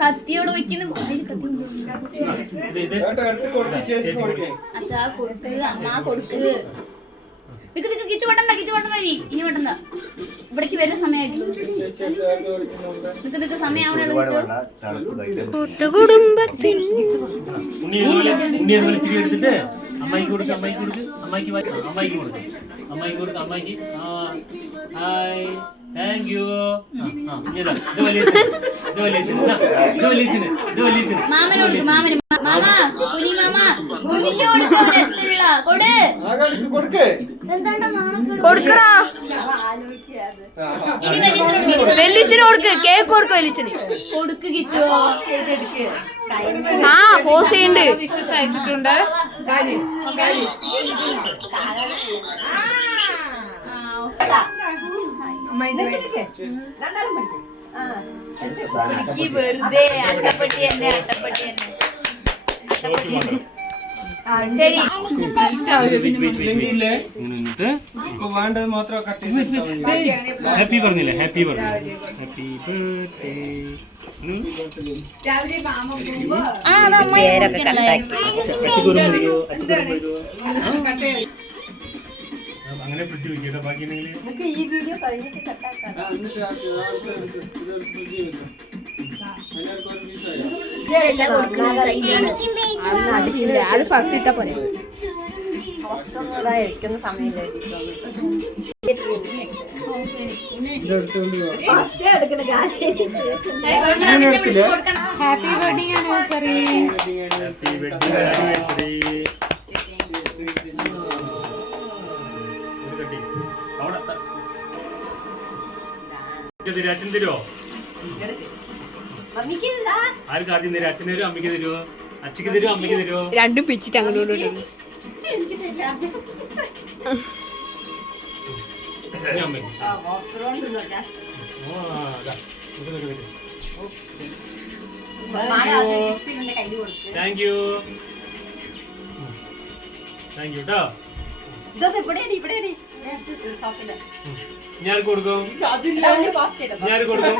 കത്തിയോട് വയ്ക്കുന്നു. അച്ഛാ കൊടുക്ക്, അമ്മ കൊടുക്ക്. നിക്ക് നിക്ക് കിച്ചു വട്ടണ്ട, കിച്ചു വട്ടണ്ട, ഇനി വട്ടണ്ട. ഇവിടേക്ക് വരുന്ന സമയമായിട്ടില്ല. നിക്ക് നിക്ക് സമയമാവണല്ലോ. കുടുംബത്തിൽ എടുത്തിട്ട് അമ്മായിക്ക് കൊടുക്ക്, അമ്മായിക്ക് കൊടുക്ക്, അമ്മായിക്ക് അമ്മായിക്ക് കൊടുക്ക്, അമ്മായിക്ക് കൊടുക്ക്, അമ്മായിക്ക്. Hi, thank you. ഇത് വലിയ മാമന് കൊടുക്ക്, മാമന്. മാമ കുനി, മാമ കുനിക്ക് കൊടുക്ക്. കൊടുക്കറാ വെല്ലിച്ചിന് കൊടുക്ക്, കേക്ക് കൊടുക്ക് വെല്ലിച്ചിന്. കൊടുക്ക് കിച്ചോ. ആ പോസ് ചെയ്യണ്ട്. അയച്ചിട്ടുണ്ട്. വെറുതെ അട്ടപ്പട്ടി തന്നെ, അട്ടപ്പട്ടി തന്നെ. ശരി, വേണ്ടത് മാത്രം കട്ട് ചെയ്ത് ഹാപ്പി പറഞ്ഞില്ലേ? ഹാപ്പി പറഞ്ഞു. Happy birthday. പേരൊക്കെ കട്ടാക്കി അങ്ങനെ ഫ്രിഡ്ജ് വെച്ചിട്ട് ബാക്കി ഈ വീഡിയോ കഴിഞ്ഞിട്ട് കട്ടാക്കാം. അത് ഫസ്റ്റ് ഇട്ടാ പോലെ ഹാപ്പി വെഡിങ് ആനിവേഴ്സറി. അച്ഛൻ തരുമോ? ആർക്ക് ആദ്യം തരും? അച്ഛന് തരുമോ അമ്മയ്ക്ക് തരുമോ? അച്ഛക്ക് തരുമോ അമ്മയ്ക്ക് തരുമോ? രണ്ടും പിച്ചിട്ട് അങ്ങോട്ട് താങ്ക് യു. താങ്ക് യു കേട്ടോ. ഞാൻ കൊടുക്കും, ഞാൻ കൊടുക്കും.